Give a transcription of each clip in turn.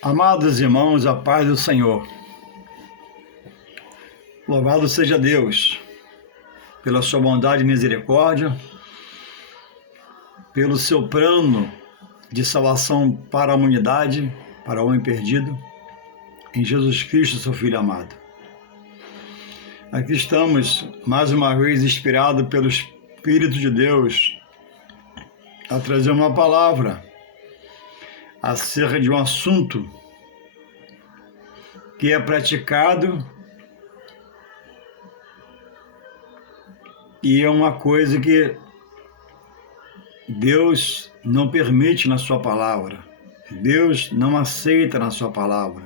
Amados irmãos, a paz do Senhor. Louvado seja Deus pela sua bondade e misericórdia, pelo seu plano de salvação para a humanidade, para o homem perdido, em Jesus Cristo, seu Filho amado. Aqui estamos, mais uma vez, inspirados pelo Espírito de Deus, a trazer uma palavra acerca de um assunto que é praticado e é uma coisa que Deus não permite na sua palavra, Deus não aceita na sua palavra.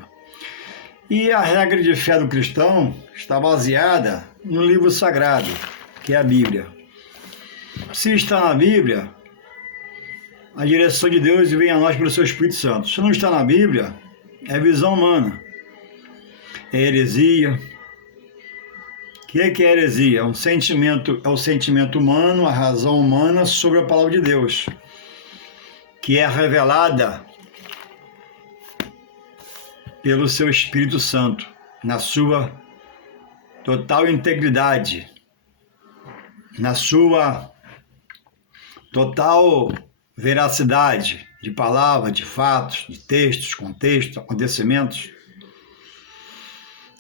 E a regra de fé do cristão está baseada no livro sagrado, que é a Bíblia. Se está na Bíblia, a direção de Deus vem a nós pelo seu Espírito Santo. Se não está na Bíblia, é visão humana, é heresia. O que é heresia? É o sentimento humano, a razão humana sobre a palavra de Deus, que é revelada pelo seu Espírito Santo, na sua total integridade, na sua total veracidade de palavras, de fatos, de textos, contextos, acontecimentos.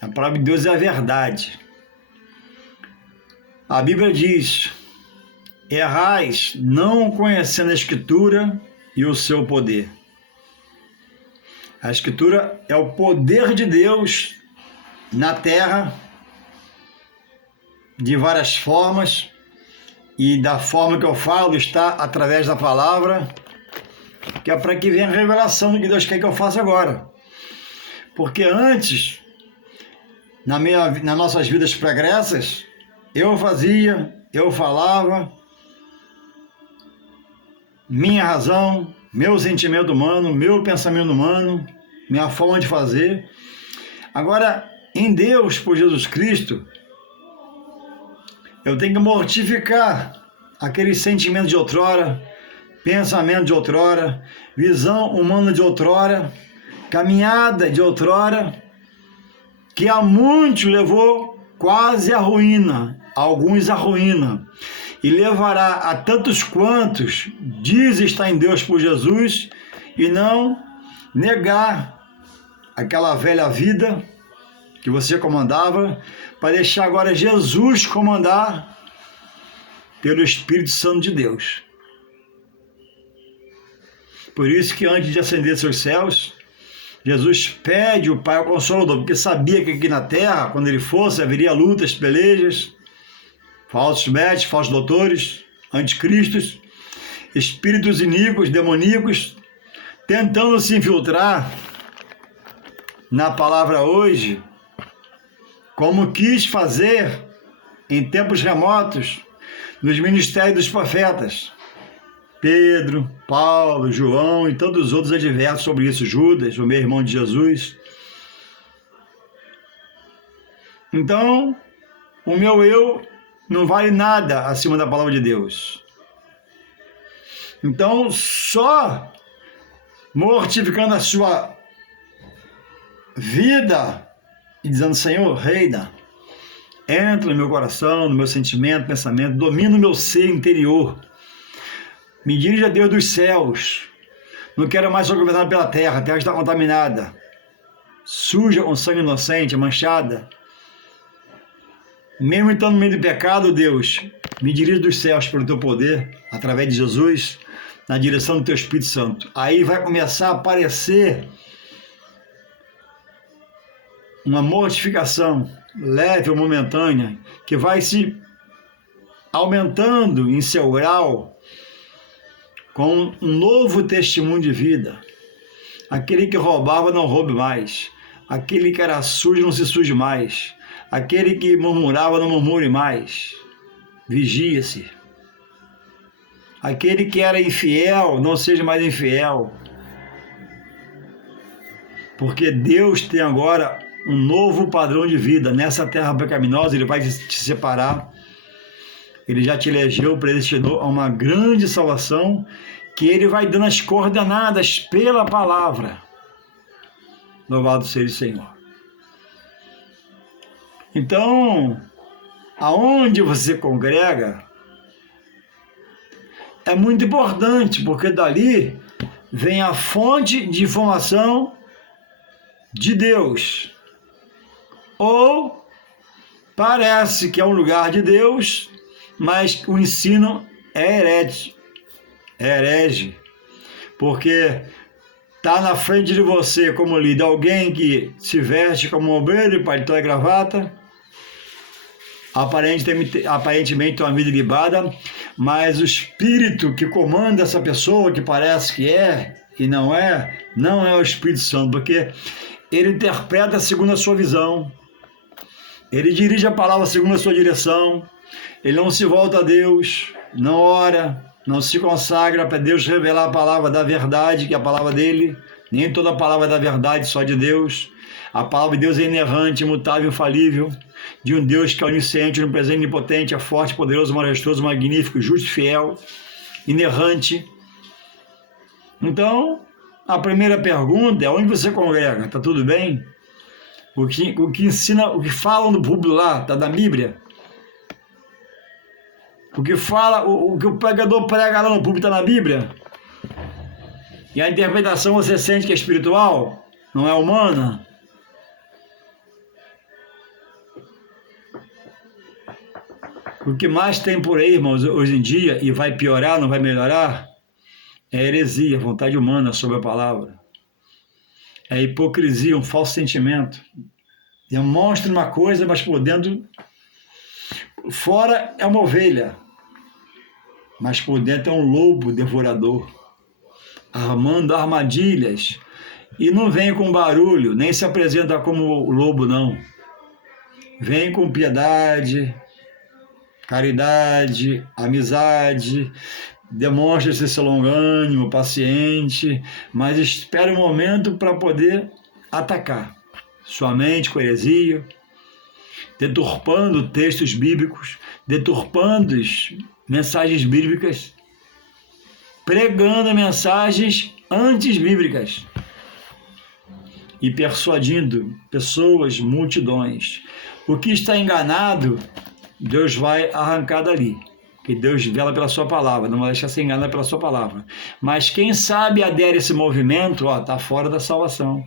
A palavra de Deus é a verdade. A Bíblia diz: errais não conhecendo a Escritura e o seu poder. A Escritura é o poder de Deus na terra, de várias formas, e da forma que eu falo está através da palavra, que é para que venha a revelação do que Deus quer que eu faça agora. Porque antes, nas nossas vidas pregressas, eu fazia, eu falava, minha razão, meu sentimento humano, meu pensamento humano, minha forma de fazer. Agora, em Deus, por Jesus Cristo, eu tenho que mortificar aqueles sentimentos de outrora, pensamento de outrora, visão humana de outrora, caminhada de outrora, que a muitos levou quase à ruína, alguns à ruína, e levará a tantos quantos dizem estar em Deus por Jesus e não negar aquela velha vida que você comandava, para deixar agora Jesus comandar pelo Espírito Santo de Deus. Por isso que antes de ascender seus céus, Jesus pede o Pai ao Consolador, porque sabia que aqui na terra, quando ele fosse, haveria lutas, pelejas, falsos mestres, falsos doutores, anticristos, espíritos iníquos, demoníacos, tentando se infiltrar na palavra hoje, como quis fazer em tempos remotos nos ministérios dos profetas, Pedro, Paulo, João e todos os outros adversos sobre isso, Judas, o meu irmão de Jesus. Então, o meu eu não vale nada acima da palavra de Deus. Então, só mortificando a sua vida e dizendo: Senhor, reina, entra no meu coração, no meu sentimento, pensamento, domina o meu ser interior, me dirige a Deus dos céus, não quero mais ser governado pela terra, a terra está contaminada, suja com sangue inocente, manchada, mesmo estando no meio do pecado, Deus, me dirige dos céus pelo teu poder, através de Jesus, na direção do teu Espírito Santo. Aí vai começar a aparecer uma mortificação leve ou momentânea, que vai se aumentando em seu grau com um novo testemunho de vida. Aquele que roubava não roube mais, aquele que era sujo não se suje mais, aquele que murmurava não murmure mais, vigia-se. Aquele que era infiel não seja mais infiel, porque Deus tem agora um novo padrão de vida. Nessa terra pecaminosa, ele vai te separar. Ele já te elegeu, predestinou a uma grande salvação, que ele vai dando as coordenadas pela palavra. Louvado seja o Senhor. Então, aonde você congrega é muito importante, porque dali vem a fonte de informação de Deus. Ou parece que é um lugar de Deus, mas o ensino é herege, porque está na frente de você como líder alguém que se veste como um obreiro de paletó e gravata, aparentemente tem uma vida ilibada, mas o espírito que comanda essa pessoa, que parece que é e não é o Espírito Santo, porque ele interpreta segundo a sua visão, ele dirige a palavra segundo a sua direção, ele não se volta a Deus, não ora, não se consagra para Deus revelar a palavra da verdade, que é a palavra dele. Nem toda a palavra é da verdade, só de Deus. A palavra de Deus é inerrante, imutável, infalível, de um Deus que é onisciente, onipresente, onipotente, é forte, poderoso, majestoso, magnífico, justo, fiel, inerrante. Então, a primeira pergunta é: onde você congrega? Está tudo bem? O que ensina, o que falam no púlpito lá, está da Bíblia? O que fala, o que o pregador prega lá no púlpito está na Bíblia? E a interpretação você sente que é espiritual? Não é humana? O que mais tem por aí, irmãos, hoje em dia, e vai piorar, não vai melhorar, é heresia, vontade humana sobre a palavra. É hipocrisia, um falso sentimento. Demonstra uma coisa, mas por dentro, fora é uma ovelha, mas por dentro é um lobo devorador, armando armadilhas, e não vem com barulho, nem se apresenta como lobo, não. Vem com piedade, caridade, amizade, demonstra-se seu longânimo, paciente, mas espera um momento para poder atacar sua mente com heresia, deturpando textos bíblicos, deturpando mensagens bíblicas, pregando mensagens antibíblicas e persuadindo pessoas, multidões. O que está enganado, Deus vai arrancar dali, que Deus vela pela sua palavra, não vai deixar ser enganado pela sua palavra. Mas quem sabe adere a esse movimento, está fora da salvação.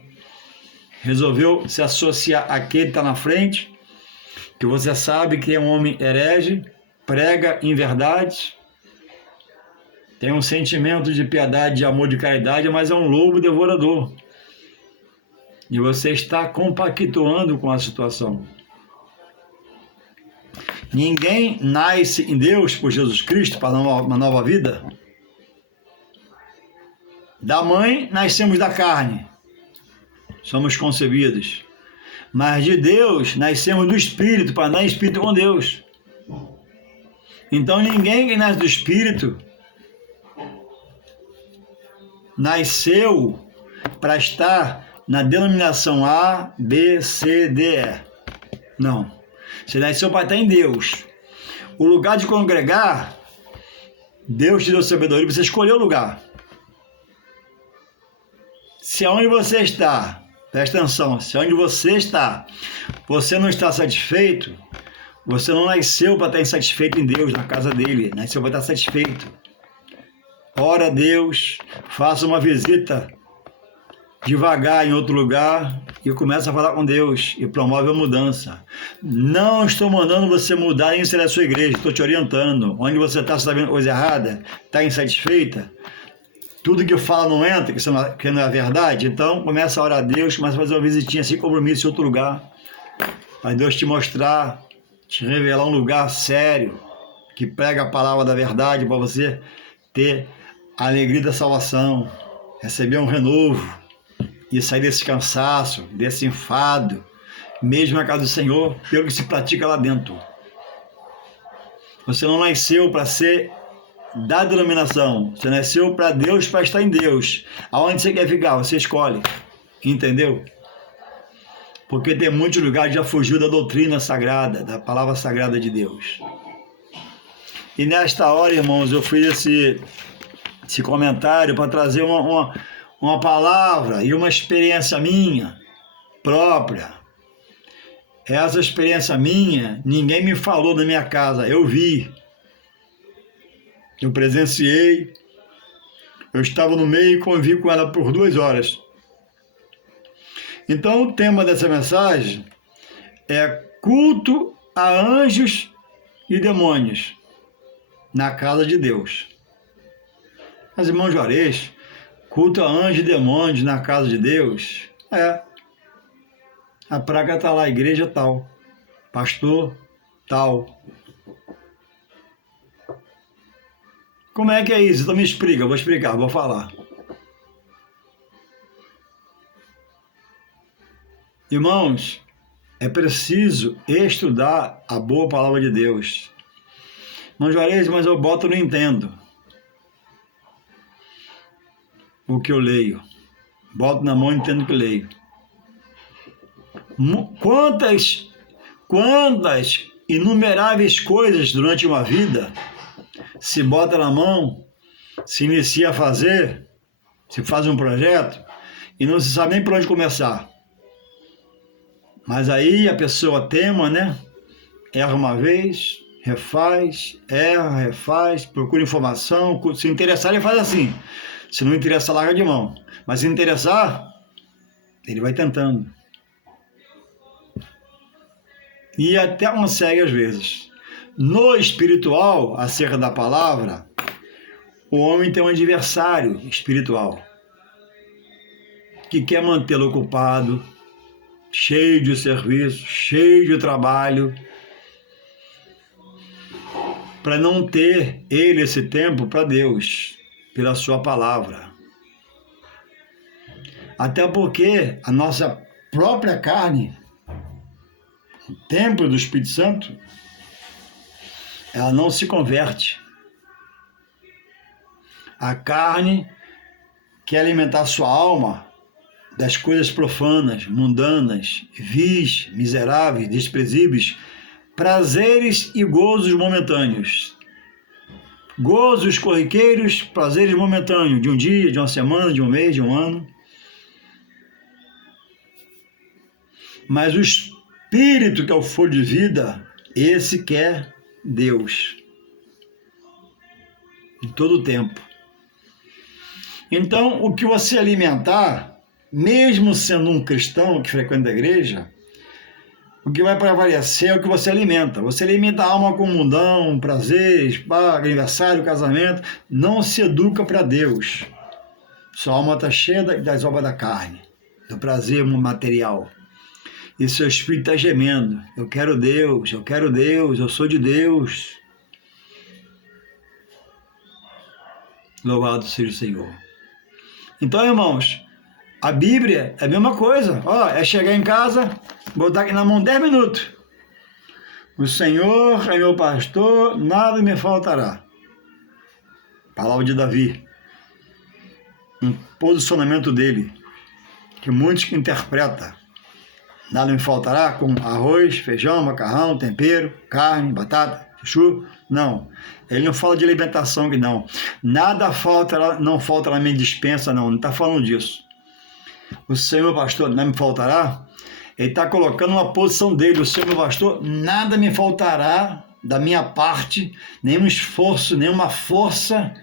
Resolveu se associar àquele que está na frente, que você sabe que é um homem herege, prega inverdades, tem um sentimento de piedade, de amor, de caridade, mas é um lobo devorador. E você está compactuando com a situação. Ninguém nasce em Deus por Jesus Cristo para uma nova vida. Da mãe nascemos da carne, somos concebidos. Mas de Deus nascemos do Espírito, para andar em Espírito com Deus. Então ninguém que nasce do Espírito nasceu para estar na denominação A, B, C, D, E. Não. Você nasceu para estar em Deus. O lugar de congregar, Deus te deu sabedoria para você escolher o lugar. Se aonde você está, presta atenção, se aonde você está, você não está satisfeito, você não nasceu para estar insatisfeito em Deus, na casa dele, nasceu para estar satisfeito. Ora a Deus, faça uma visita devagar em outro lugar e começa a falar com Deus e promove a mudança. Não estou mandando você mudar nem ser da sua igreja, estou te orientando. Onde você está vendo coisa errada, está insatisfeita, tudo que fala não entra, que não é verdade, então começa a orar a Deus, começa a fazer uma visitinha sem compromisso em outro lugar, para Deus te mostrar, te revelar um lugar sério, que prega a palavra da verdade, para você ter a alegria da salvação, receber um renovo e sair desse cansaço, desse enfado, mesmo na casa do Senhor, pelo que se pratica lá dentro. Você não nasceu para ser da denominação, você nasceu para Deus, para estar em Deus. Aonde você quer ficar, você escolhe, entendeu? Porque tem muitos lugares que já fugiu da doutrina sagrada, da palavra sagrada de Deus. E nesta hora, irmãos, eu fiz esse comentário para trazer uma palavra e uma experiência minha própria. Essa experiência minha, ninguém me falou na minha casa, eu vi. Eu presenciei, eu estava no meio e convivi com ela por 2 horas. Então o tema dessa mensagem é culto a anjos e demônios na casa de Deus. Mas, irmão Juarez, culto a anjos e demônios na casa de Deus? A praga está lá, a igreja tal, pastor tal. Como é que é isso? Então me explica, vou explicar, vou falar. Irmãos, é preciso estudar a boa palavra de Deus. Irmão Juarez, mas eu boto no entendo o que eu leio. Boto na mão e entendo o que leio. Quantas inumeráveis coisas durante uma vida se bota na mão, se inicia a fazer, se faz um projeto e não se sabe nem por onde começar. Mas aí a pessoa tema, né? Erra uma vez, refaz, erra, refaz, procura informação, se interessar ele faz assim. Se não interessar, larga de mão. Mas se interessar, ele vai tentando. E até consegue às vezes. No espiritual, acerca da palavra, o homem tem um adversário espiritual que quer mantê-lo ocupado, cheio de serviço, cheio de trabalho, para não ter ele esse tempo para Deus, pela sua palavra. Até porque a nossa própria carne, o templo do Espírito Santo, ela não se converte. A carne quer alimentar sua alma das coisas profanas, mundanas, vis, miseráveis, desprezíveis, prazeres e gozos momentâneos. Gozos corriqueiros, prazeres momentâneos, de um dia, de uma semana, de um mês, de um ano. Mas o Espírito, que é o fogo de vida, esse quer Deus. Em todo o tempo. Então, o que você alimentar, mesmo sendo um cristão que frequenta a igreja, o que vai prevalecer é o que você alimenta. Você alimenta a alma com mundão, prazeres, aniversário, casamento, não se educa para Deus. Sua alma está cheia das obras da carne, do prazer material. E seu espírito está gemendo. Eu quero Deus, eu sou de Deus. Louvado seja o Senhor. Então, irmãos, a Bíblia é a mesma coisa. É chegar em casa, botar aqui na mão 10 minutos. O Senhor é meu pastor, nada me faltará. Palavra de Davi. Um posicionamento dele, que muitos que interpretam. Nada me faltará com arroz, feijão, macarrão, tempero, carne, batata, chuchu. Não. Ele não fala de alimentação que não. Nada falta, não falta na minha despensa, não está falando disso. O Senhor, pastor, não me faltará. Ele está colocando uma posição dele. O Senhor, pastor, nada me faltará da minha parte, nenhum esforço, nenhuma força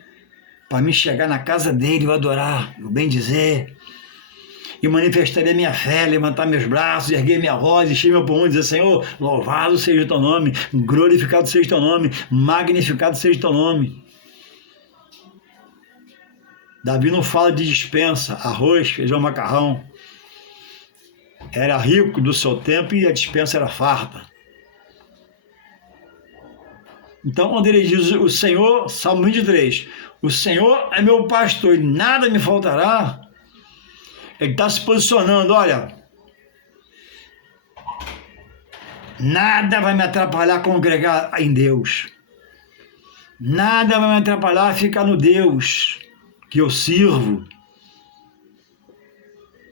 para me chegar na casa dele, eu adorar, eu bem dizer, e manifestaria minha fé, levantar meus braços, erguer minha voz, encher meu pulmão e dizer: Senhor, louvado seja o teu nome, glorificado seja o teu nome, magnificado seja o teu nome. Davi não fala de dispensa, arroz, feijão, macarrão. Era rico do seu tempo e a dispensa era farta. Então, quando ele diz o Senhor, Salmo 23, o Senhor é meu pastor e nada me faltará, ele está se posicionando: olha, nada vai me atrapalhar a congregar em Deus. Nada vai me atrapalhar a ficar no Deus que eu sirvo.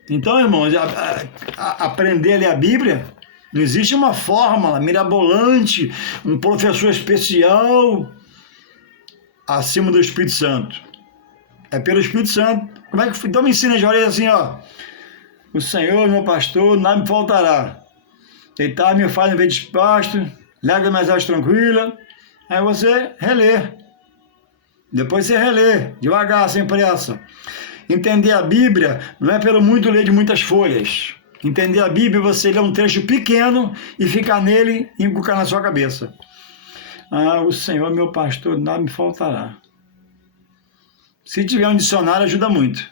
Então, irmãos, aprender a ler a Bíblia, não existe uma fórmula mirabolante, um professor especial acima do Espírito Santo. É pelo Espírito Santo. Como é que então me ensina, Jorge, assim, O Senhor, meu pastor, nada me faltará. Deitar me faz ver despasto, lega mais águas tranquila. Aí você relê. Depois você relê, devagar, sem pressa. Entender a Bíblia não é pelo muito ler de muitas folhas. Entender a Bíblia é você ler um trecho pequeno e ficar nele e encucar na sua cabeça. Ah, o Senhor, meu pastor, nada me faltará. Se tiver um dicionário, ajuda muito.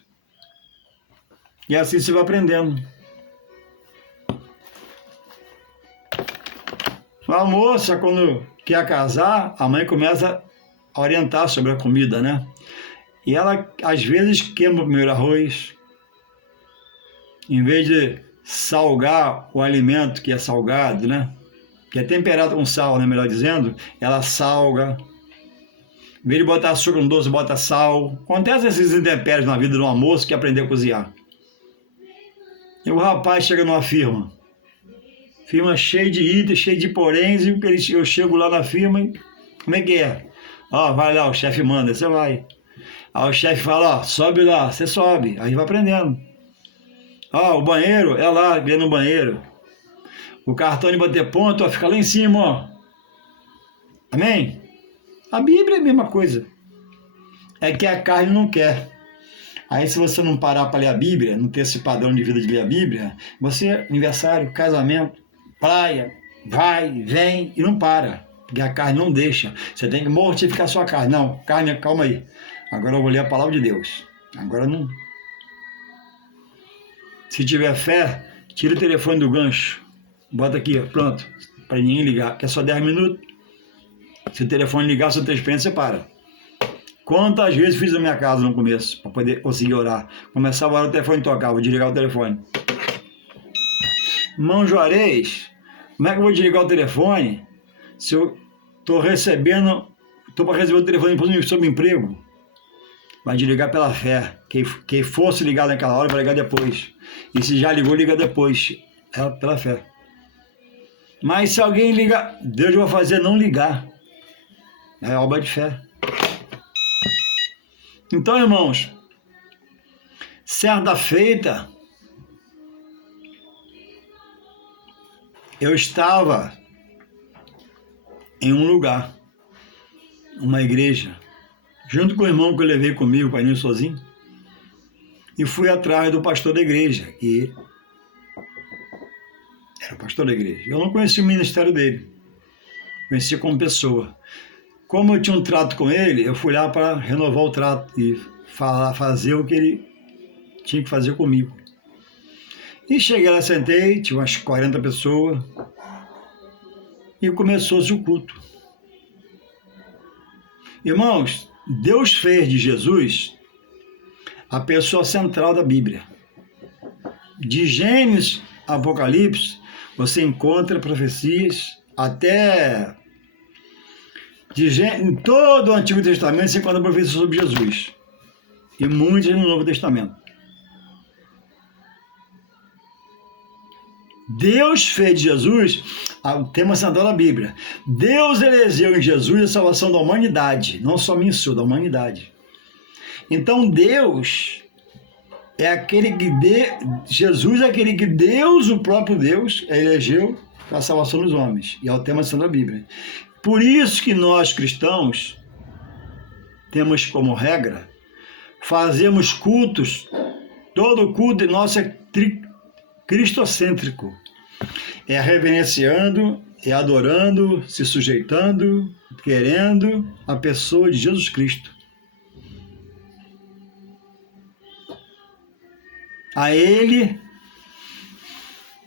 E assim você vai aprendendo. A moça, quando quer casar, a mãe começa a orientar sobre a comida, né? E ela, às vezes, queima o primeiro arroz. Em vez de salgar o alimento que é salgado, né? Que é temperado com sal, né? Melhor dizendo, ela salga. Em vez de botar açúcar no doce, bota sal. Acontece esses intempéries na vida de uma moça que aprendeu a cozinhar. E o rapaz chega numa firma cheia de itens, cheia de poréns, e eu chego lá na firma e como é que é? Ó, vai lá, o chefe manda, você vai. Aí o chefe fala, ó, sobe lá, você sobe, aí vai aprendendo. Ó, o banheiro é lá, vem no banheiro. O cartão de bater ponto, ó, fica lá em cima, ó. Amém? A Bíblia é a mesma coisa. É que a carne não quer. Aí se você não parar para ler a Bíblia, não ter esse padrão de vida de ler a Bíblia, você, aniversário, casamento, praia, vai, vem e não para. Porque a carne não deixa. Você tem que mortificar a sua carne. Não, carne, calma aí. Agora eu vou ler a palavra de Deus. Agora não. Se tiver fé, tira o telefone do gancho. Bota aqui, ó, pronto. Para ninguém ligar. Que é só 10 minutos. Se o telefone ligar, seu transparente, você para. Quantas vezes fiz na minha casa no começo, para poder conseguir orar. Começava a orar, o telefone tocava, vou desligar o telefone. Irmão Juarez, como é que eu vou desligar o telefone se eu estou recebendo, estou para receber o telefone sobre emprego? Vai desligar pela fé. Quem fosse ligar naquela hora vai ligar depois. E se já ligou, liga depois. É pela fé. Mas se alguém ligar, Deus vai fazer não ligar. É obra de fé. Então, irmãos, certa feita, eu estava em um lugar, uma igreja, junto com o irmão que eu levei comigo para ir sozinho, e fui atrás do pastor da igreja, que era o pastor da igreja. Eu não conhecia o ministério dele, conhecia como pessoa. Como eu tinha um trato com ele, eu fui lá para renovar o trato e fazer o que ele tinha que fazer comigo. E cheguei lá, sentei, tinha umas 40 pessoas, e começou-se o culto. Irmãos, Deus fez de Jesus a pessoa central da Bíblia. De Gênesis a Apocalipse, você encontra profecias até... em todo o Antigo Testamento você encontra profecias sobre Jesus. E muitas no Novo Testamento. Deus fez de Jesus o tema central da Bíblia. Deus elegeu em Jesus a salvação da humanidade, não só minha, da humanidade. Então Deus é aquele que Jesus é aquele que Deus, o próprio Deus, elegeu para a salvação dos homens. E é o tema central da Bíblia. Por isso que nós cristãos temos como regra, fazemos cultos, todo culto nosso é cristocêntrico. É reverenciando, é adorando, se sujeitando, querendo a pessoa de Jesus Cristo. A Ele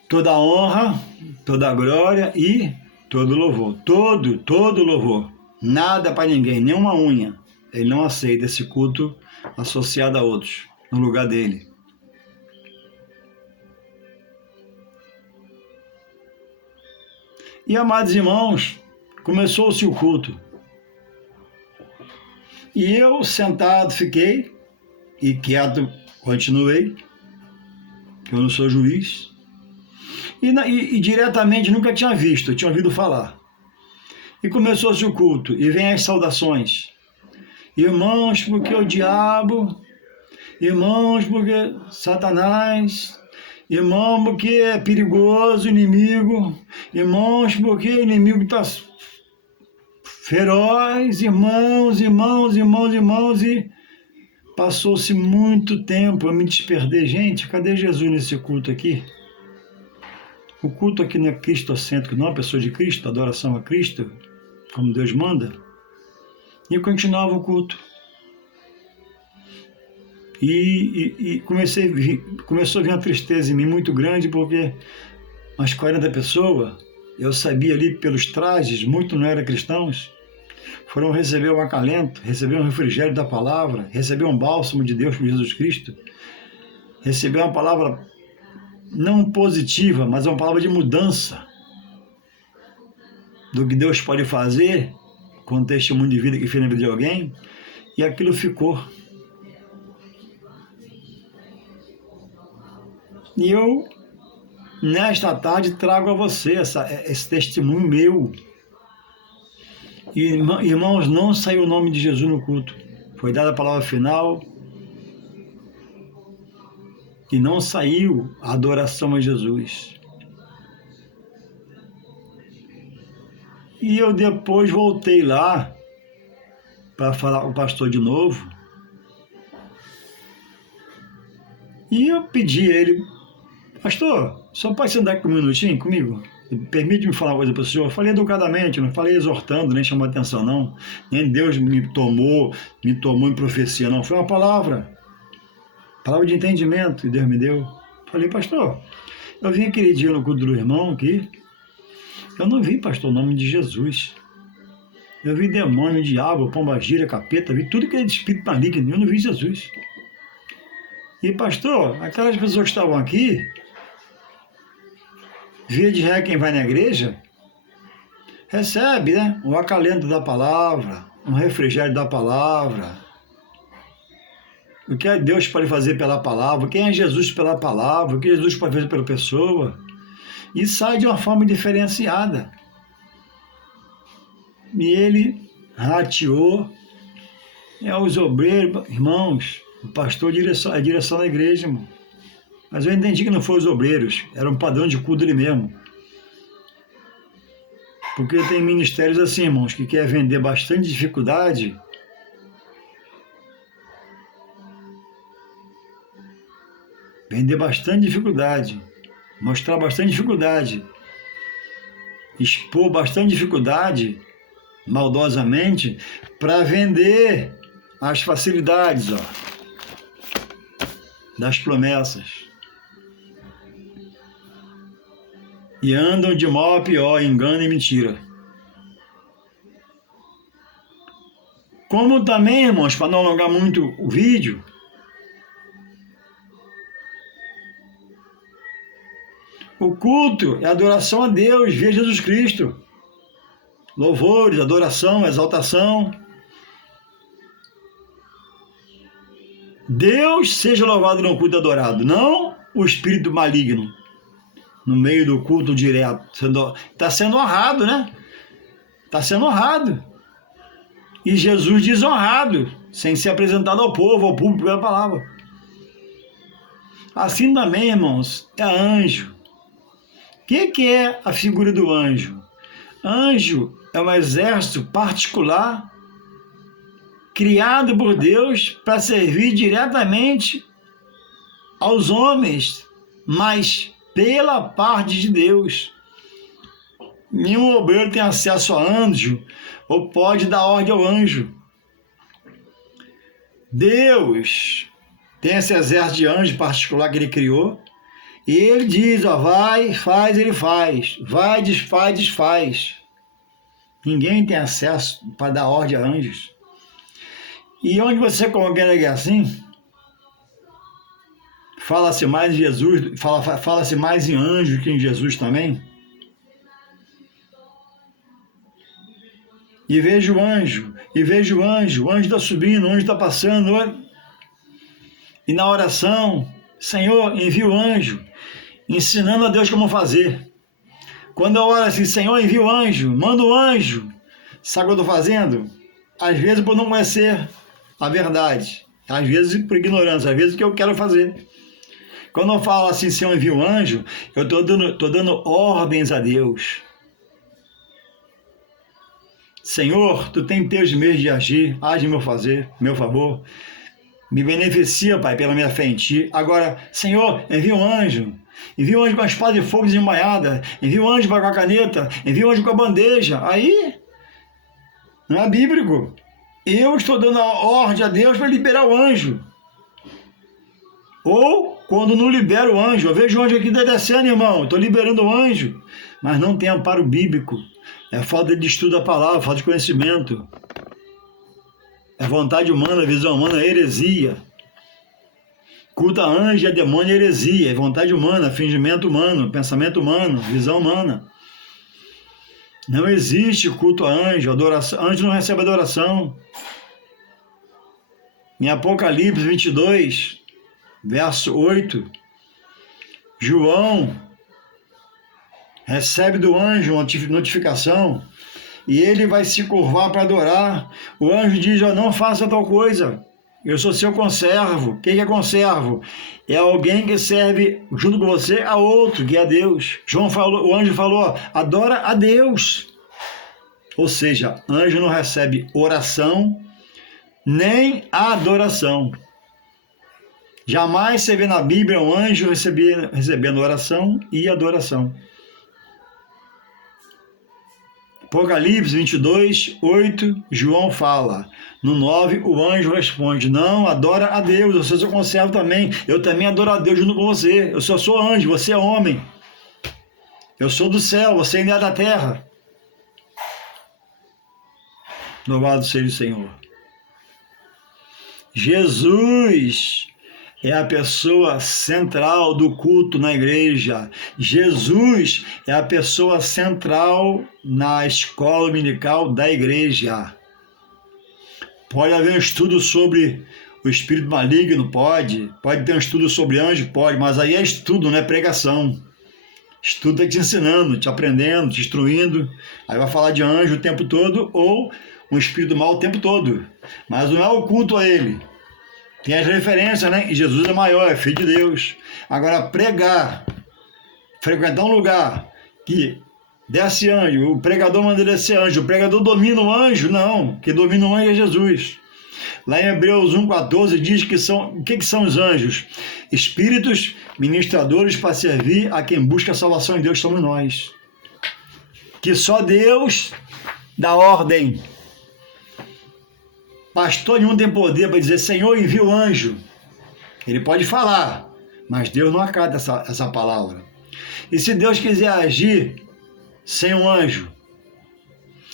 toda a honra, toda a glória e todo louvor. Todo louvor. Nada para ninguém, nem uma unha. Ele não aceita esse culto associado a outros, no lugar dele. E, amados irmãos, começou-se o culto. E eu, sentado, fiquei, e quieto, continuei, que eu não sou juiz. E diretamente nunca tinha visto, tinha ouvido falar. E começou-se o culto, e vem as saudações. Irmãos, porque o diabo, irmãos, porque Satanás, Irmão, porque é perigoso o inimigo. Irmãos, porque o inimigo está feroz. Irmãos, e passou-se muito tempo a me desperder. Gente, cadê Jesus nesse culto aqui? O culto aqui não é cristocêntrico, não é pessoa de Cristo, adoração a Cristo, como Deus manda. E eu continuava o culto. E começou a vir uma tristeza em mim muito grande, porque umas 40 pessoas, eu sabia ali pelos trajes, muitos não eram cristãos, foram receber um acalento, receber um refrigério da palavra, receber um bálsamo de Deus por Jesus Cristo, receber uma palavra não positiva, mas uma palavra de mudança do que Deus pode fazer com o testemunho de vida que fez na vida de alguém, e aquilo ficou. E eu, nesta tarde, trago a você esse testemunho meu. E, irmãos, não saiu o nome de Jesus no culto. Foi dada a palavra final e não saiu a adoração a Jesus. E eu depois voltei lá para falar com o pastor de novo. E eu pedi a ele: pastor, só pode sentar aqui um minutinho comigo? Permite-me falar uma coisa para o senhor? Eu falei educadamente, não falei exortando, nem chamando atenção, não. Nem Deus me tomou em profecia, não. Foi uma palavra de entendimento que Deus me deu. Falei: pastor, eu vim aquele dia no culto do irmão aqui, eu não vi, pastor, o nome de Jesus. Eu vi demônio, diabo, pombagira, capeta, vi tudo que é de espírito maligno, eu não vi Jesus. E pastor, aquelas pessoas que estavam aqui, via de regra, quem vai na igreja, recebe, né, um acalento da palavra, um refrigério da palavra. O que Deus pode fazer pela palavra, quem é Jesus pela palavra, o que Jesus pode fazer pela pessoa. E sai de uma forma diferenciada. E ele rateou, os obreiros, irmãos, o pastor é a direção da igreja, irmão. Mas eu entendi que não foram os obreiros, era um padrão de culto dele mesmo. Porque tem ministérios assim, irmãos, que quer vender bastante dificuldade. Vender bastante dificuldade. Mostrar bastante dificuldade. Expor bastante dificuldade, maldosamente, para vender as facilidades, das promessas. E andam de mal a pior, engano e mentira. Como também, irmãos, para não alongar muito o vídeo, o culto é adoração a Deus, via Jesus Cristo. Louvores, adoração, exaltação. Deus seja louvado no culto adorado, não o espírito maligno. No meio do culto direto. Está sendo honrado, né? Está sendo honrado. E Jesus desonrado, sem ser apresentado ao povo, ao público pela palavra. Assim também, irmãos, é anjo. O que é a figura do anjo? Anjo é um exército particular criado por Deus para servir diretamente aos homens, mas pela parte de Deus. Nenhum obreiro tem acesso a anjo ou pode dar ordem ao anjo. Deus tem esse exército de anjo particular que ele criou e ele diz: vai, faz, ele faz. Vai, desfaz, desfaz. Ninguém tem acesso para dar ordem a anjos. E onde você congrega assim, fala-se mais em Jesus, fala-se mais em anjo que em Jesus também. E vejo o anjo, o anjo está subindo, o anjo está passando. E na oração, Senhor, envia o anjo, ensinando a Deus como fazer. Quando eu oro assim: Senhor, envia o anjo, manda o anjo. Sabe o que eu estou fazendo? Às vezes por não conhecer a verdade, às vezes por ignorância, às vezes o que eu quero fazer. Quando eu falo assim, Senhor, envia um anjo, eu estou dando ordens a Deus. Senhor, tu tem teus meios de agir, age meu favor. Me beneficia, Pai, pela minha fé em Ti. Agora, Senhor, envia um anjo. Envia um anjo com a espada de fogo desembaiada. Envia um anjo com a caneta. Envia um anjo com a bandeja. Aí, não é bíblico. Eu estou dando a ordem a Deus para liberar o anjo. Ou, quando não libero o anjo, eu vejo o anjo aqui descendo, irmão. Estou liberando o anjo. Mas não tem amparo bíblico. É falta de estudo da palavra, falta de conhecimento. É vontade humana, visão humana, heresia. Culto a anjo é demônio, heresia. É vontade humana, fingimento humano, pensamento humano, visão humana. Não existe culto a anjo, adoração. Anjo não recebe adoração. Em Apocalipse 22, verso 8, João recebe do anjo uma notificação e ele vai se curvar para adorar. O anjo diz, não faça tal coisa, eu sou seu conservo. Quem é conservo? É alguém que serve junto com você a outro, que é a Deus. O anjo falou, adora a Deus. Ou seja, anjo não recebe oração nem adoração. Jamais você vê na Bíblia um anjo recebendo oração e adoração. Apocalipse 22, 8, João fala. No 9, o anjo responde, não, adora a Deus, eu sou seu conservo também. Eu também adoro a Deus junto com você. Eu só sou anjo, você é homem. Eu sou do céu, você ainda é da terra. Louvado seja o Senhor. Jesus é a pessoa central do culto na igreja. Jesus é a pessoa central na escola dominical da igreja. Pode haver um estudo sobre o espírito maligno? Pode ter um estudo sobre anjo? Pode, mas aí é estudo, não é pregação. Estudo é te ensinando, te aprendendo, te instruindo. Aí vai falar de anjo o tempo todo ou um espírito mau o tempo todo. Mas não é o culto a ele. Tem as referências, né? E Jesus é maior, é filho de Deus. Agora, pregar, frequentar um lugar que desce anjo, o pregador manda descer anjo, o pregador domina o anjo? Não, quem domina o anjo é Jesus. Lá em Hebreus 1,14 diz que o que são os anjos? Espíritos ministradores para servir a quem busca a salvação em Deus, somos nós. Que só Deus dá ordem. Pastor nenhum tem poder para dizer, Senhor, envia o anjo. Ele pode falar, mas Deus não acata essa palavra. E se Deus quiser agir sem um anjo,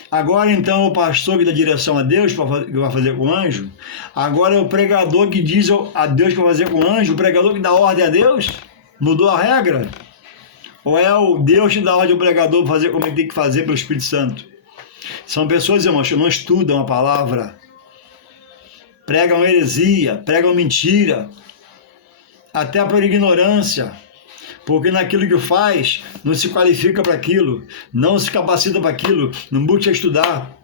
agora então o pastor que dá direção a Deus, que vai fazer com o anjo, agora é o pregador que diz a Deus que vai fazer com o anjo, o pregador que dá ordem a Deus, mudou a regra? Ou é o Deus que dá ordem ao pregador para fazer como ele tem que fazer pelo Espírito Santo? São pessoas, irmãos, que não estudam a palavra, pregam heresia, pregam mentira, até por ignorância, porque naquilo que faz, não se qualifica para aquilo, não se capacita para aquilo, não busca estudar,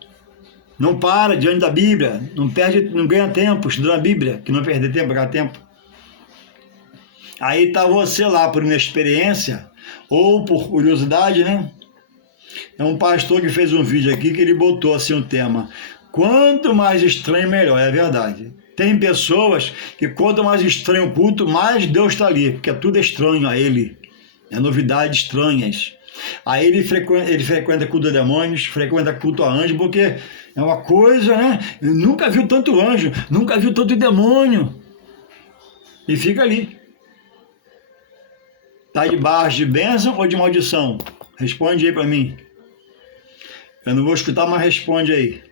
não para diante da Bíblia, não ganha tempo estudando a Bíblia, que não é perder tempo, ganhar tempo. Aí está você lá por inexperiência, ou por curiosidade, né? É um pastor que fez um vídeo aqui que ele botou assim um tema, quanto mais estranho, melhor, é verdade. Tem pessoas que quanto mais estranho o culto, mais Deus está ali, porque tudo é estranho a ele. É novidades estranhas. Aí ele frequenta culto a demônios, frequenta culto a anjo, porque é uma coisa, né? Nunca viu tanto anjo, nunca viu tanto demônio. E fica ali. Está debaixo de bênção ou de maldição? Responde aí para mim. Eu não vou escutar, mas responde aí.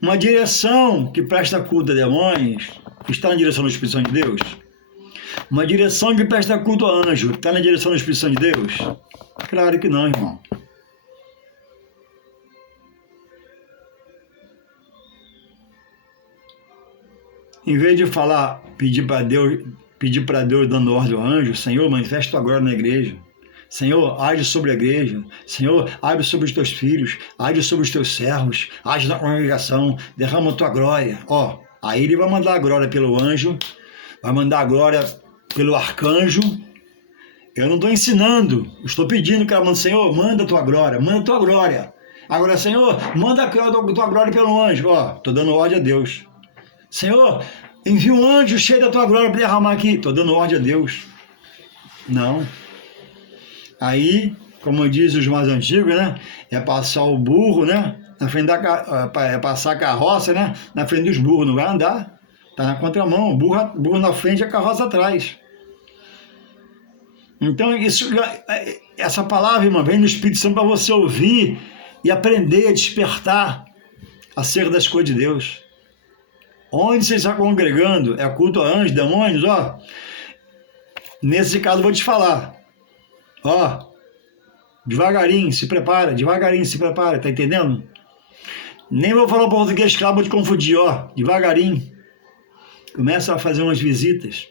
Uma direção que presta culto a demônios está na direção do Espírito Santo de Deus? Uma direção que presta culto a anjo está na direção do Espírito Santo de Deus? Claro que não, irmão. Em vez de falar, pedir para Deus dando ordem ao anjo, Senhor, manifesta tua glória na igreja. Senhor, age sobre a igreja. Senhor, age sobre os teus filhos. Age sobre os teus servos. Age na congregação. Derrama a tua glória. Aí ele vai mandar a glória pelo anjo vai mandar a glória pelo arcanjo. Eu não estou ensinando, estou pedindo que ela mande, Senhor, manda a tua glória, manda a tua glória. Agora, Senhor, manda a tua glória pelo anjo. Ó, estou dando ordem a Deus. Senhor, envia um anjo cheio da tua glória para derramar aqui. Estou dando ordem a Deus. Não. Aí, como dizem os mais antigos, né? É passar o burro, né? Na frente é passar a carroça, né? Na frente dos burros, não vai andar. Está na contramão, burro na frente e a carroça atrás. Então, essa palavra, irmão, vem no Espírito Santo para você ouvir e aprender a despertar acerca das coisas de Deus. Onde você está congregando, é culto a anjos, demônios, ó. Nesse caso, eu vou te falar. Ó, devagarinho, se prepara, tá entendendo? Nem vou falar português claro, vou te confundir, ó, devagarinho. Começa a fazer umas visitas.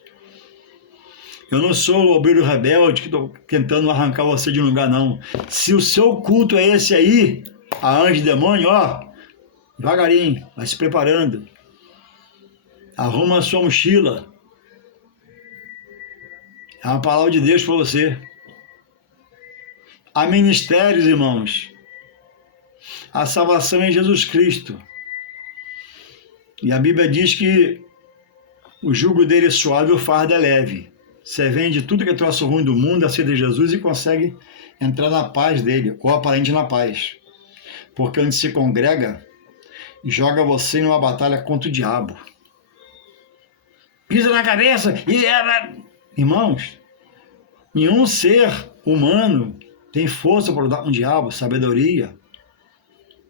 Eu não sou o obreiro rebelde que estou tentando arrancar você de um lugar, não. Se o seu culto é esse aí, a anjo e demônio, ó, devagarinho, vai se preparando. Arruma a sua mochila. É uma palavra de Deus para você. Há ministérios, irmãos. A salvação é em Jesus Cristo. E a Bíblia diz que o jugo dele é suave e o fardo é leve. Você vende tudo que é troço ruim do mundo, aceita Jesus e consegue entrar na paz dele, ou aparente na paz. Porque onde se congrega, joga você numa batalha contra o diabo. Pisa na cabeça e... Irmãos, nenhum ser humano tem força para lutar com o diabo, sabedoria.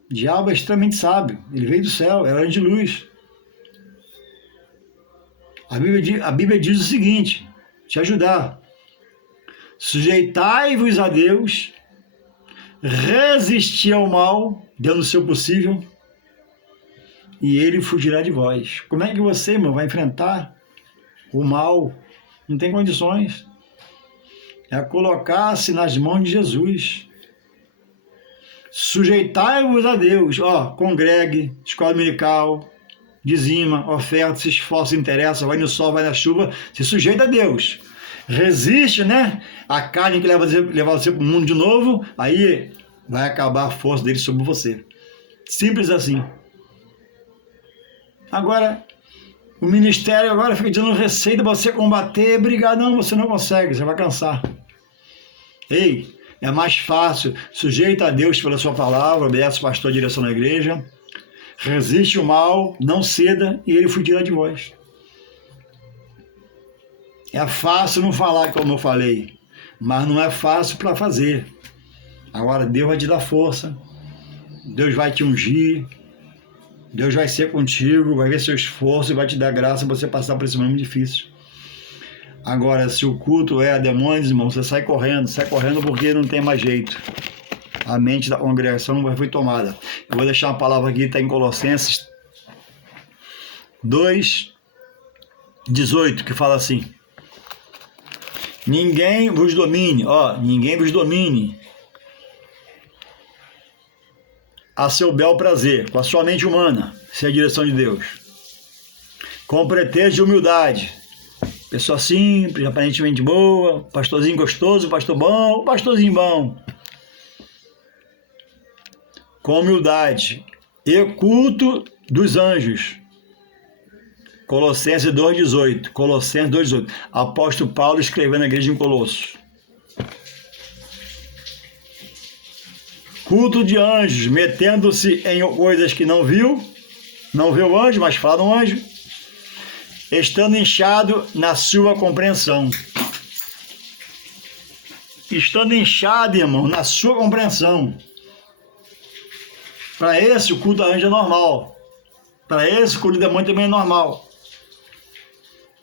O diabo é extremamente sábio, ele veio do céu, era de luz. A Bíblia diz o seguinte, te ajudar: sujeitai-vos a Deus, resisti ao mal, dando o seu possível, e ele fugirá de vós. Como é que você, irmão, vai enfrentar o mal? Não tem condições. É colocar-se nas mãos de Jesus. Sujeitai-vos a Deus. Ó, congregue, escola dominical, dizima, oferta, se esforça, interessa, vai no sol, vai na chuva, se sujeita a Deus. Resiste, né? A carne que leva você para o mundo de novo, aí vai acabar a força dele sobre você. Simples assim. Agora, o ministério agora fica dando receita para você combater, brigar. Não, você não consegue, você vai cansar. Ei, é mais fácil, sujeita a Deus pela sua palavra, obedece o pastor, a direção da igreja, resiste o mal, não ceda, e ele fugirá de vós. É fácil não falar como eu falei, mas não é fácil para fazer. Agora Deus vai te dar força, Deus vai te ungir, Deus vai ser contigo, vai ver seu esforço e vai te dar graça para você passar por esse momento difícil. Agora, se o culto é a demônios, irmão, você sai correndo porque não tem mais jeito. A mente da congregação foi tomada. Eu vou deixar uma palavra aqui, está em Colossenses 2:18, que fala assim: ninguém vos domine, ninguém vos domine a seu bel prazer, com a sua mente humana, sem a direção de Deus, com pretexto de humildade. Pessoa simples, aparentemente boa, pastorzinho gostoso, pastor bom, pastorzinho bom. Com humildade e culto dos anjos. Colossenses 2:18. Apóstolo Paulo escrevendo na igreja em Colossos. Culto de anjos, metendo-se em coisas que não viu o anjo, mas fala no anjo, estando inchado na sua compreensão. Estando inchado, irmão, na sua compreensão. Para esse, o culto a anjo é normal. Para esse, o culto de demônio também é normal.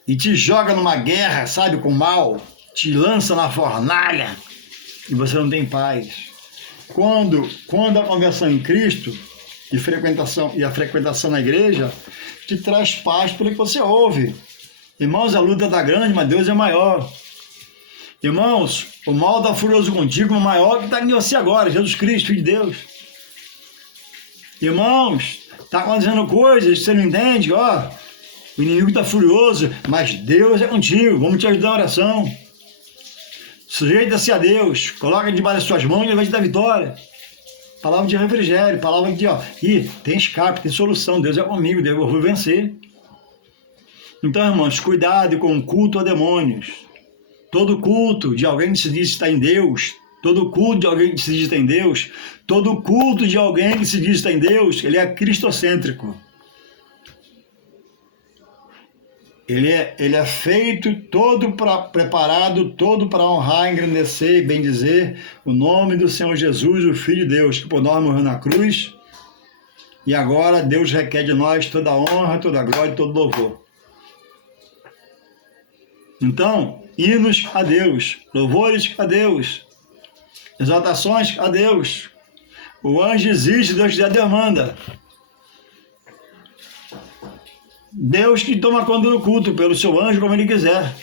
E te joga numa guerra, sabe, com o mal. Te lança na fornalha. E você não tem paz. Quando a conversão em Cristo e a frequentação na igreja te traz paz pelo que você ouve. Irmãos, a luta está grande, mas Deus é maior. Irmãos, o mal está furioso contigo, mas maior que está em você agora, Jesus Cristo, Filho de Deus. Irmãos, está acontecendo coisas que você não entende, O inimigo está furioso, mas Deus é contigo. Vamos te ajudar na oração. Sujeita-se a Deus. Coloca debaixo das suas mãos e ele vai te dar vitória. Palavra de refrigério, palavra de, tem escape, tem solução. Deus é comigo, Deus, eu vou vencer. Então, irmãos, cuidado com o culto a demônios. Todo culto de alguém que se diz estar em Deus, todo culto de alguém que se diz estar em Deus, todo culto de alguém que se diz estar em Deus, ele é cristocêntrico. Ele é feito todo preparado, todo para honrar, engrandecer e bendizer o nome do Senhor Jesus, o Filho de Deus, que por nós morreu na cruz. E agora Deus requer de nós toda a honra, toda a glória e todo louvor. Então, hinos a Deus, louvores a Deus, exaltações a Deus. O anjo existe, Deus te demanda. Deus que toma conta do culto, pelo seu anjo, como ele quiser.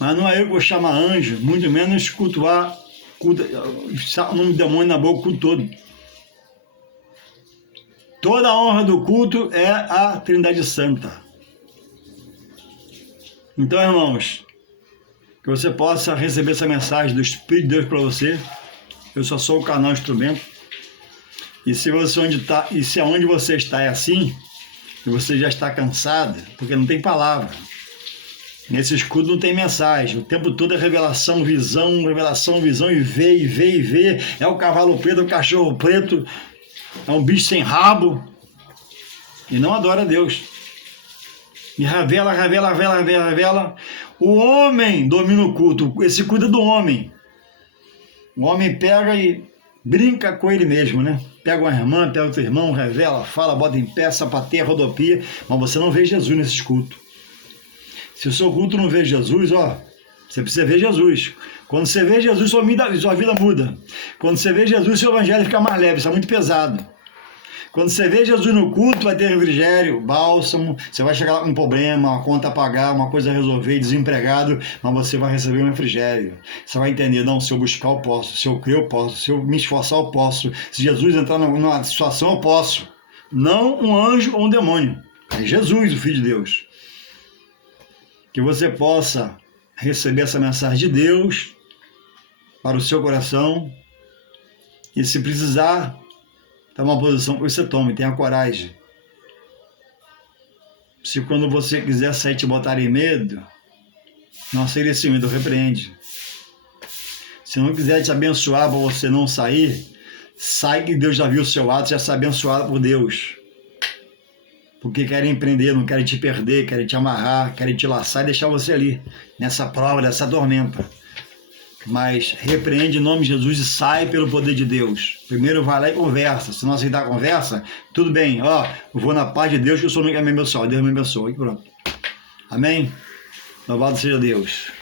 Mas não é eu que vou chamar anjo, muito menos cultuar, o nome do demônio na boca o culto todo. Toda a honra do culto é a Trindade Santa. Então, irmãos, que você possa receber essa mensagem do Espírito de Deus para você. Eu só sou o canal instrumento. E se aonde você está é assim, e você já está cansado, porque não tem palavra. Nesse escudo não tem mensagem. O tempo todo é revelação, visão, e vê. É o cavalo preto, é o cachorro preto, é um bicho sem rabo. E não adora a Deus. E revela. O homem domina o culto. Esse culto é do homem. O homem pega e brinca com ele mesmo, né? Pega uma irmã, pega outro irmão, revela, fala, bota em pé, sapateia, rodopia, mas você não vê Jesus nesses cultos. Se o seu culto não vê Jesus, você precisa ver Jesus. Quando você vê Jesus, sua vida muda. Quando você vê Jesus, seu evangelho fica mais leve, isso é muito pesado. Quando você vê Jesus no culto, vai ter refrigério, bálsamo, você vai chegar lá com um problema, uma conta a pagar, uma coisa a resolver, desempregado, mas você vai receber um refrigério. Você vai entender, não, se eu buscar eu posso, se eu crer eu posso, se eu me esforçar eu posso, se Jesus entrar numa situação eu posso. Não um anjo ou um demônio, é Jesus, o Filho de Deus. Que você possa receber essa mensagem de Deus para o seu coração e se precisar, tomar uma posição que você tome, tenha coragem. Se quando você quiser sair te botar em medo, não aceite esse medo, repreende. Se não quiser te abençoar para você não sair, sai que Deus já viu o seu ato, já está abençoado por Deus. Porque querem empreender, não querem te perder, querem te amarrar, querem te laçar e deixar você ali, nessa prova, nessa tormenta. Mas repreende em nome de Jesus e sai pelo poder de Deus. Primeiro vai lá e conversa. Se não aceitar a conversa, tudo bem. Eu vou na paz de Deus que o Senhor não quer me abençoar. Deus me abençoe. E pronto. Amém? Louvado seja Deus.